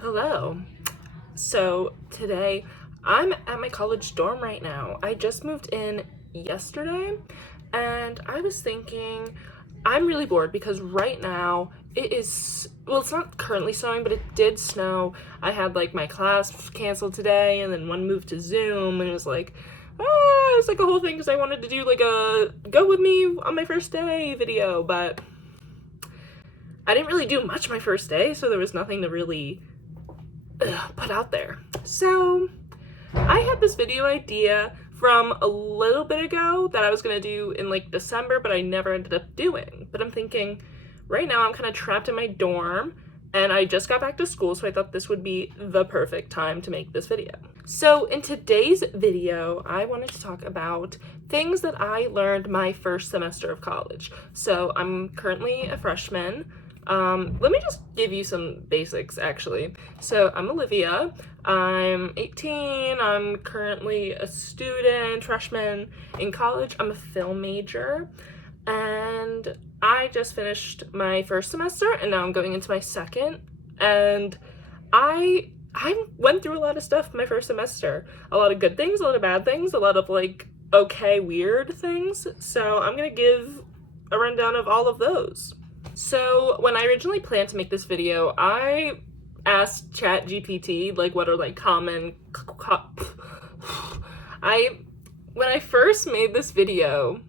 Hello. So today I'm at my college dorm right now. I just moved in yesterday and I was thinking I'm really bored because right now it's not currently snowing, but it did snow. I had like my class canceled today and then one moved to Zoom and it was like a whole thing because I wanted to do like a go with me on my first day video, but I didn't really do much my first day, so there was nothing to really put out there. So I had this video idea from a little bit ago that I was gonna do in like December, but I never ended up doing. But I'm thinking right now I'm kind of trapped in my dorm and I just got back to school, so I thought this would be the perfect time to make this video. So in today's video, I wanted to talk about things that I learned my first semester of college. So I'm currently a freshman. Let me just give you some basics actually. So I'm Olivia, I'm 18, I'm currently a student, freshman in college. I'm a film major and I just finished my first semester and now I'm going into my second, and I went through a lot of stuff my first semester. A lot of good things, a lot of bad things, a lot of like okay weird things. So I'm gonna give a rundown of all of those. So when I originally planned to make this video, I asked ChatGPT like what are like common when I first made this video,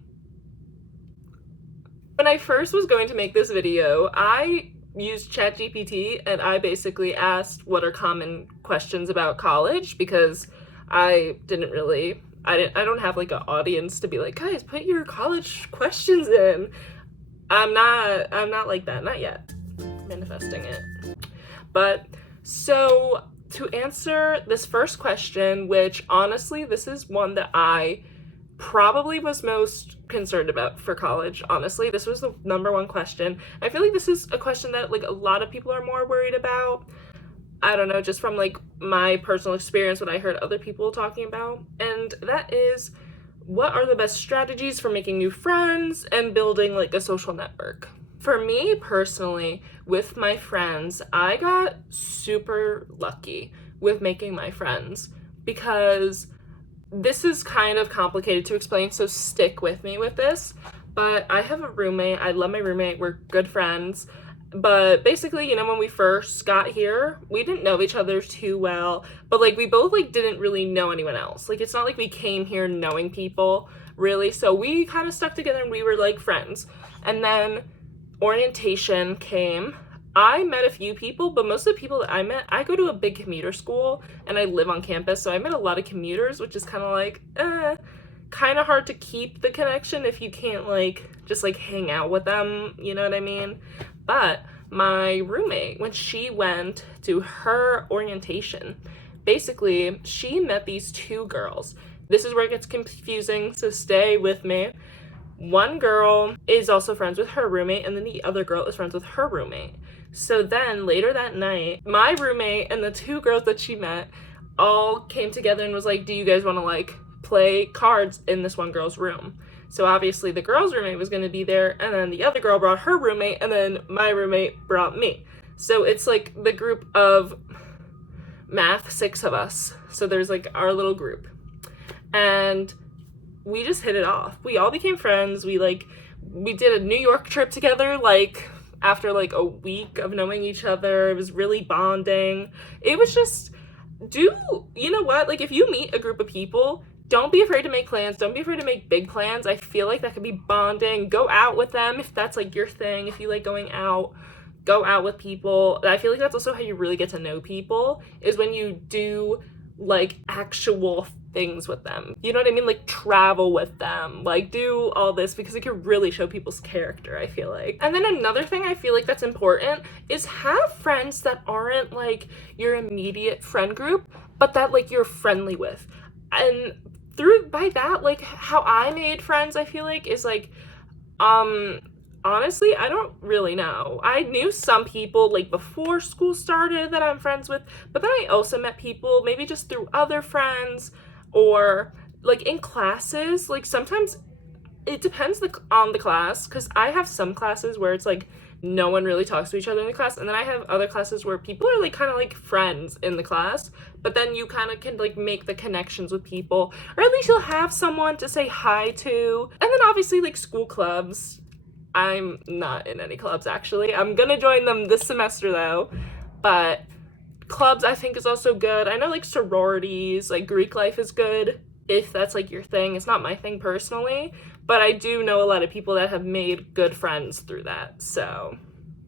when I first was going to make this video, I used ChatGPT and I basically asked what are common questions about college because I don't have like an audience to be like, guys, put your college questions in. I'm not like that, not yet. Manifesting it. But so to answer this first question, which honestly, this is one that I probably was most concerned about for college. Honestly, this was the number one question. I feel like this is a question that like a lot of people are more worried about. I don't know, just from like my personal experience, what I heard other people talking about. And that is, what are the best strategies for making new friends and building like a social network? For me personally, with my friends, I got super lucky with making my friends because this is kind of complicated to explain, so stick with me with this. But I have a roommate. I love my roommate. We're good friends. But basically, when we first got here, we didn't know each other too well, but like we both like didn't really know anyone else. Like it's not like we came here knowing people really. So we kind of stuck together and we were like friends. And then orientation came. I met a few people, but most of the people that I met, I go to a big commuter school and I live on campus. So I met a lot of commuters, which is kind of like, kind of hard to keep the connection if you can't like just like hang out with them, you know what I mean? But my roommate, when she went to her orientation, basically she met these two girls. This is where it gets confusing, so stay with me. One girl is also friends with her roommate, and then the other girl is friends with her roommate. So then later that night, my roommate and the two girls that she met all came together and was like, do you guys want to like play cards in this one girl's room? So obviously the girl's roommate was going to be there, and then the other girl brought her roommate, and then my roommate brought me. So it's like the group of math, 6 of us. So there's like our little group. And we just hit it off. We all became friends. We did a New York trip together, like after like a week of knowing each other. It was really bonding. It was just, you know what? Like if you meet a group of people, don't be afraid to make plans. Don't be afraid to make big plans. I feel like that could be bonding. Go out with them if that's like your thing. If you like going out, go out with people. I feel like that's also how you really get to know people, is when you do like actual things with them. You know what I mean? Like travel with them, like do all this, because it can really show people's character, I feel like. And then another thing I feel like that's important is have friends that aren't like your immediate friend group, but that like you're friendly with. And by that, like how I made friends, I feel like is like, honestly, I don't really know. I knew some people like before school started that I'm friends with, but then I also met people maybe just through other friends or like in classes. Like sometimes it depends on the class, because I have some classes where it's like no one really talks to each other in the class. And then I have other classes where people are like kind of like friends in the class, but then you kind of can like make the connections with people, or at least you'll have someone to say hi to. And then obviously like school clubs. I'm not in any clubs actually. I'm gonna join them this semester though, but clubs I think is also good. I know like sororities, like Greek life is good if that's like your thing. It's not my thing personally, but I do know a lot of people that have made good friends through that. So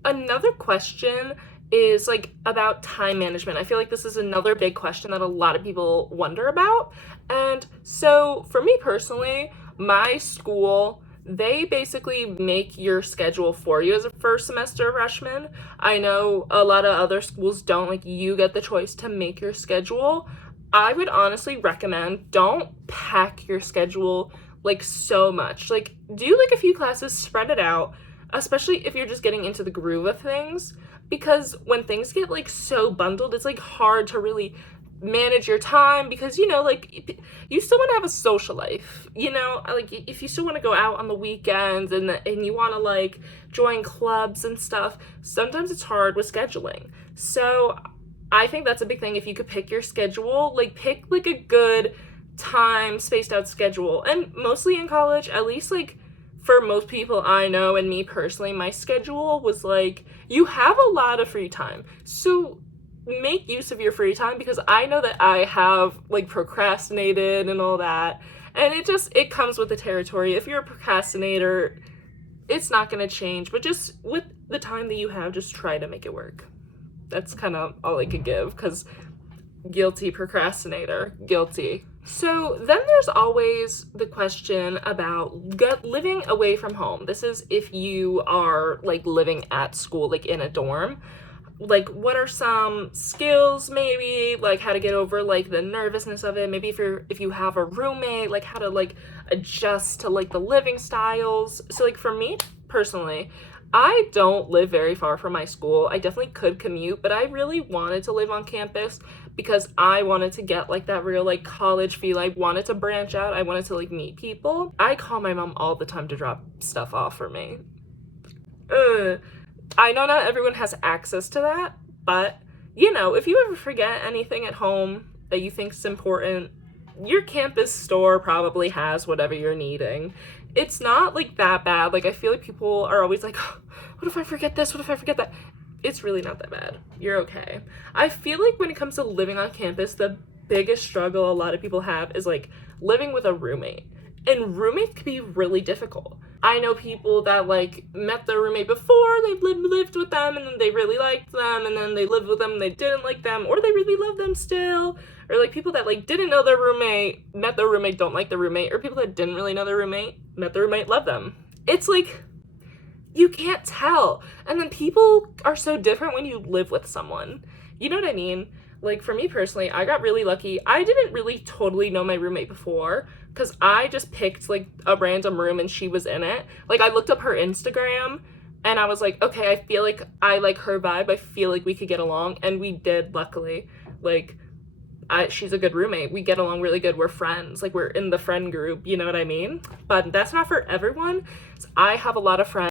another question is like about time management. I feel like this is another big question that a lot of people wonder about. And so for me personally, my school, they basically make your schedule for you as a first semester freshman. I know a lot of other schools don't, like you get the choice to make your schedule. I would honestly recommend don't pack your schedule like so much. Like do like a few classes, spread it out, especially if you're just getting into the groove of things, because when things get like so bundled, it's like hard to really manage your time, because you know, like you still want to have a social life, you know, like if you still want to go out on the weekends and you want to like join clubs and stuff, sometimes it's hard with scheduling. So I think that's a big thing. If you could pick your schedule, like pick like a good time spaced out schedule. And mostly in college, at least like for most people I know and me personally, my schedule was like you have a lot of free time, so make use of your free time, because I know that I have like procrastinated and all that, and it comes with the territory. If you're a procrastinator, it's not going to change, but just with the time that you have, just try to make it work. That's kind of all I could give, because guilty procrastinator, guilty. So then there's always the question about living away from home. This is if you are like living at school, like in a dorm. Like what are some skills, maybe like how to get over like the nervousness of it, maybe if you have a roommate, like how to like adjust to like the living styles. So like for me personally, I don't live very far from my school. I definitely could commute, but I really wanted to live on campus because I wanted to get like that real like college feel. I wanted to branch out. I wanted to like meet people. I call my mom all the time to drop stuff off for me. I know not everyone has access to that, but you know, if you ever forget anything at home that you think is important, your campus store probably has whatever you're needing. It's not like that bad. Like I feel like people are always like, oh, what if I forget this? What if I forget that? It's really not that bad. You're okay. I feel like when it comes to living on campus, the biggest struggle a lot of people have is like living with a roommate. And roommates can be really difficult. I know people that like met their roommate before, they've lived with them and then they really liked them, and then they lived with them and they didn't like them, or they really love them still. Or like people that like didn't know their roommate, met their roommate, don't like their roommate, or people that didn't really know their roommate, met their roommate, love them. It's like, you can't tell. And then people are so different when you live with someone. You know what I mean? Like for me personally, I got really lucky. I didn't really totally know my roommate before, because I just picked like a random room and she was in it. Like I looked up her Instagram and I was like, okay, I feel like I like her vibe. I feel like we could get along, and we did, luckily. Like she's a good roommate. We get along really good. We're friends. Like we're in the friend group, you know what I mean? But that's not for everyone. So I have a lot of friends